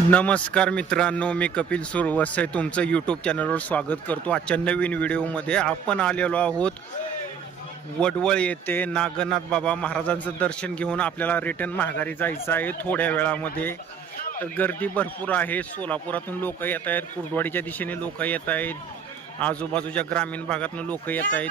नमस्कार मित्रांनो मी कपिल सुरवसे तुमचं यूट्यूब चॅनलवर स्वागत करतो. आजच्या नवीन व्हिडिओमध्ये आपण आलेलो आहोत वडवळ येथे नागनाथ बाबा महाराजांचं दर्शन घेऊन आपल्याला रिटर्न माघारी जायचं आहे थोड्या वेळामध्ये. तर गर्दी भरपूर आहे. सोलापुरातून लोक येत आहेत. कुर्डवाडीच्या दिशेने लोक येत आहेत. आजूबाजूच्या ग्रामीण भागातून लोक येत आहेत.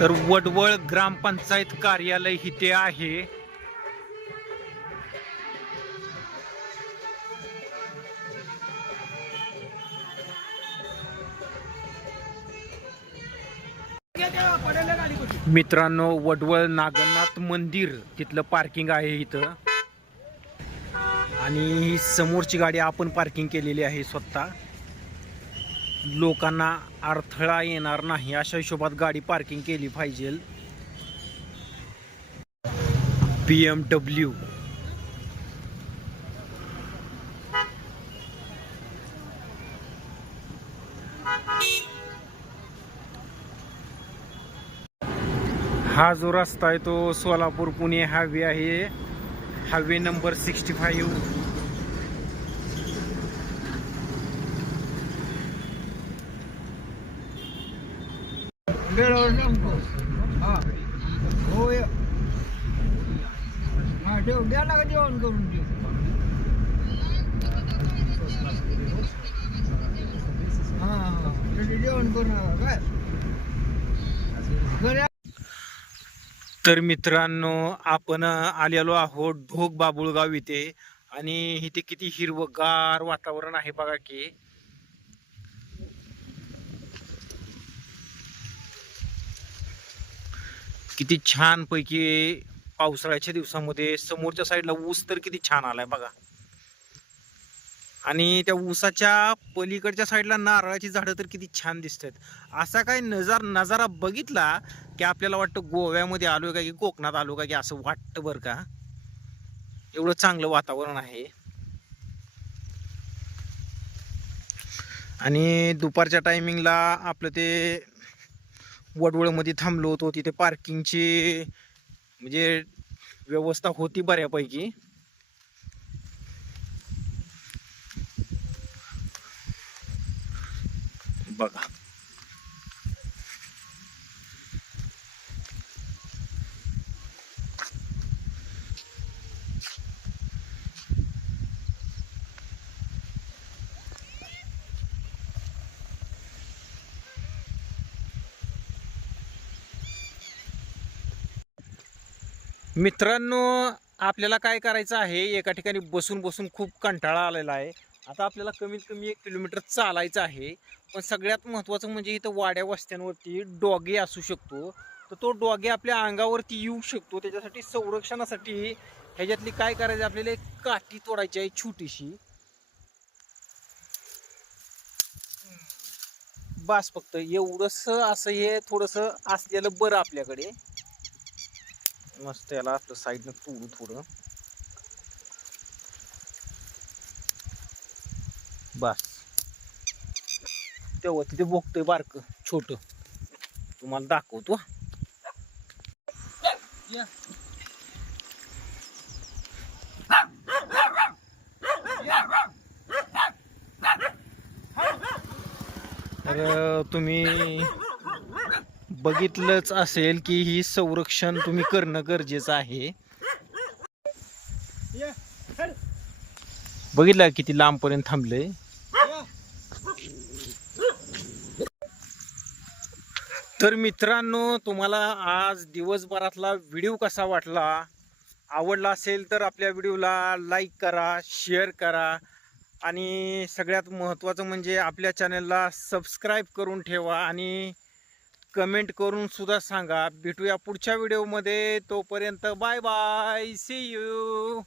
तर वडवळ ग्रामपंचायत कार्यालय इथे आहे. मित्रांनो वडवळ नागनाथ मंदिर तिथलं पार्किंग आहे इथं. आणि ही समोरची गाडी आपण पार्किंग केलेली आहे स्वतः. लोकांना अडथळा येणार नाही अशा हिशोबात गाडी पार्किंग केली पाहिजे. बी एम डब्ल्यू हा जो रस्ता आहे तो सोलापूर पुणे हायवे आहे. Highway number sixty five. वेळेवर सांगतो हा हो हा ठेव द्या ना जेवण करून ठेव हा हा जेवण करून काय घरी तर मित्रांनो आपण आलेलो आहोत ढोक बाबुळगाव इथे. आणि इथे किती हिरवगार वातावरण आहे बघा की. किती छान पैकी पावसाळ्याच्या दिवसामध्ये समोरच्या साईडला ऊस तर किती छान आलाय बघा. आणि त्या ऊसाच्या पलीकडच्या साईडला नारळाची झाडं तर किती छान दिसतात. असा काही नजार नजारा बघितला की आपल्याला वाटतं गोव्यामध्ये आलो का की कोकणात आलो का की असं वाटतं बरं का? एवढं चांगलं वातावरण आहे. आणि दुपारच्या टायमिंगला आपलं ते वडवळमध्ये थांबलो होतो. तिथे पार्किंगची म्हणजे व्यवस्था होती बऱ्यापैकी. बघा. मित्रांनो आपल्याला काय करायचं आहे? एका ठिकाणी बसून बसून खूप कंटाळा आलेला आहे. आता आपल्याला कमीत कमी एक किलोमीटर चालायचं आहे. पण सगळ्यात महत्त्वाचं म्हणजे इथं वाड्या वस्त्यांवरती डॉगे असू शकतो. तर तो डॉगे आपल्या अंगावरती येऊ शकतो. त्याच्यासाठी संरक्षणासाठी ह्याच्यातली काय करायचं? आपल्याला एक काठी तोडायची आहे छोटीशी. बास फक्त एवढंसं असं हे थोडंसं असलेलं बरं आपल्याकडे. मस्त याला आपलं साईडनं तोडू थोडं. बस. तेव्हा तिथे बघतोय बारक छोट. तुम्हाला दाखवतो तर तुम्ही बघितलंच असेल की ही संरक्षण तुम्ही करणं गरजेचं आहे. बघितलं किती लांबपर्यंत थांबले ये. तर मित्रांनो तुम्हाला आज दिवसभरातला व्हिडिओ कसा वाटला? आवडला असेल तर आपल्या व्हिडिओला लाईक करा शेअर करा आणि सगळ्यात महत्त्वाचं म्हणजे आपल्या चॅनलला सबस्क्राईब करून ठेवा आणि कमेंट करून सुद्धा सांगा. भेटूया पुढच्या व्हिडिओमध्ये तोपर्यंत बाय बाय. C you